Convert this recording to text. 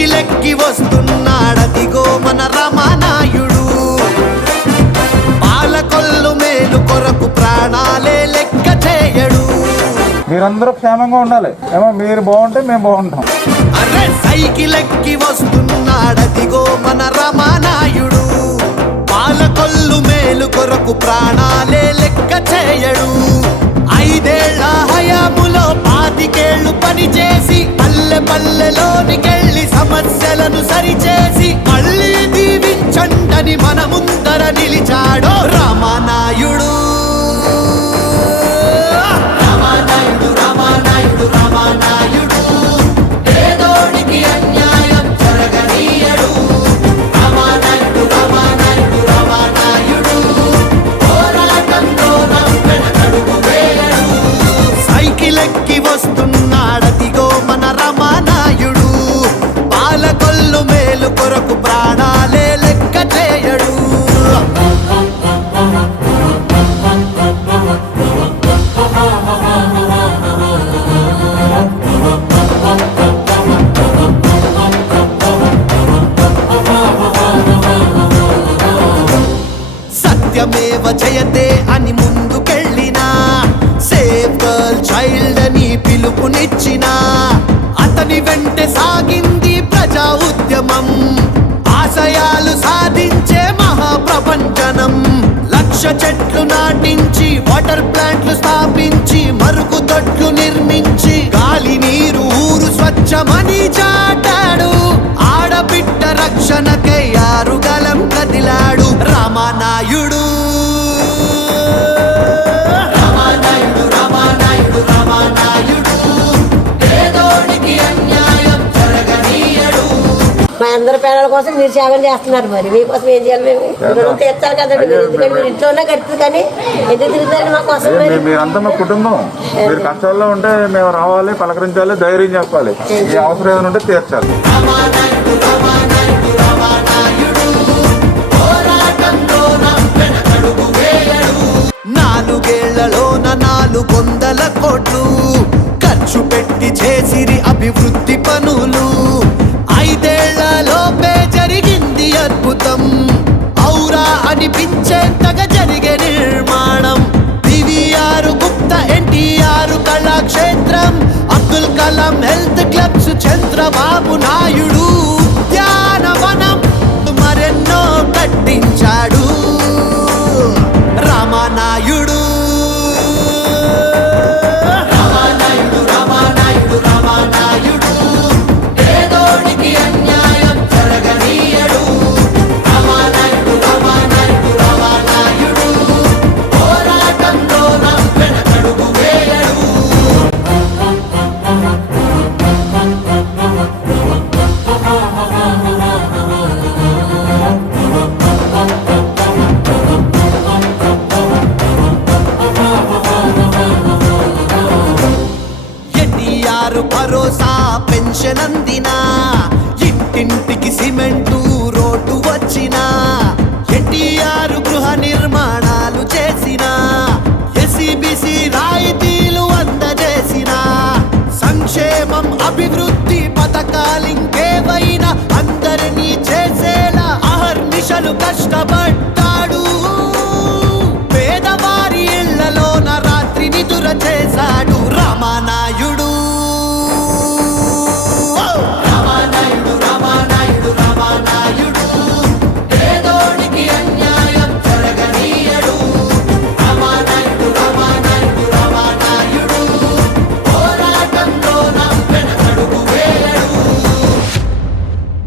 సైకిలెక్కి వస్తున్నాడదిగో మన రామానాయుడు. పాలకొల్లు మేలు కొరకు ప్రాణాలే లెక్క చేయడు. మీరందరూ క్షేమంగా ఉండాలి, ఏమో మీరు బాగుంటే మేము బాగుంటాం. అరే సైకిలెక్కి వస్తున్నాడదిగో మన రామానాయుడు. పాలకొల్లు మేలు కొరకు ప్రాణాలే లెక్క చేయడు. 5 ఏళ్ల హయాములో 25 ఏళ్లు పనిచేసి పల్లె పల్లెలోనికెళ్ళి సమస్యలను సరిచేసి మళ్ళీ దీవించండని మన ముందర నిలిచాడో రామానాయుడు. రామానాయుడు రామానాయుడు రామానాయుడు పేదోడికి అన్యాయం జరగనీయడు. రామానాయుడు రామానాయుడు రామానాయుడు పోరాటంలో వెనకడుగు వేయడు. సైకిలెక్కి వస్తున్నాడదిగో మన రామానాయుడు. పాలకొల్లు మేలు కొరకు ప్రాణాలే లెక్క చేయడు. సత్యమేవ జయతే అని ముందుకెళ్ళినా, సేవ్ గర్ల్ చైల్డ్ అని పిలుపునిచ్చిన అతని వెంటే సాగింది ప్రజా ఉద్యమం. ఆశయాలు సాధించే మహాప్రపంచనం. 1,00,000 చెట్లు నాటించి వాటర్ ప్లాంట్లు స్థాపించి మరుగుదొడ్లు నిర్మించి గాలి నీరు ఊరు స్వచ్ఛమని చాటాడు. ఆడబిడ్డ రక్షణకై ఆరుగలం కదిలాడు రామానాయుడు. రామానాయుడు రామానాయుడు రామానాయుడు పేదోడికి అన్యాయం జరగనీయడు. మా అందరి పేదల కోసం మీరు త్యాగం చేస్తున్నారు, మరి మీకోసం ఏం చేయాలి? మేము రుణం తీర్చాలి కదండి. మీరు ఎందుకంటే మీరు ఇంట్లోనే గడుతుంది కానీ ఎందుకు తిరుగుతారండి మా కోసం? మీరంతా మా కుటుంబం, మీరు కష్టాల్లో ఉంటే మేము రావాలి, పలకరించాలి, ధైర్యం చెప్పాలి, ఈ అవసరం ఏదైనా ఉంటే తీర్చాలి. రామానాయుడు రామానాయుడు రామానాయుడు పోరాటంలో వెనకడుగు వేయడు. 4 ఏళ్లలోన 400 కోట్లు ఖర్చు పెట్టి చేసిరి అభివృద్ధి పనులు. 5 ఏళ్లలోపే జరిగింది అద్భుతం. ఔరా అనిపించేంతగా జరిగే నిర్మాణం. పివిఆర్ గుప్తా ఎన్టీఆర్ కళాక్షేత్రం, అబ్దుల్ కలాం హెల్త్ క్లబ్స్, చంద్రబాబు నాయుడు ఉద్యానవనం మరెన్నో కట్టించాడు రామానాయుడు. రామానాయుడు రామానాయుడు రామానాయుడు పేదోడికి అన్యాయం జరగనీయడు. రామానాయుడు రామానాయుడు రామానాయుడు పోరాటంలో వెనకడుగు వేయడు. ఎన్టీఆర్ భరోసా పెన్షన్ అంది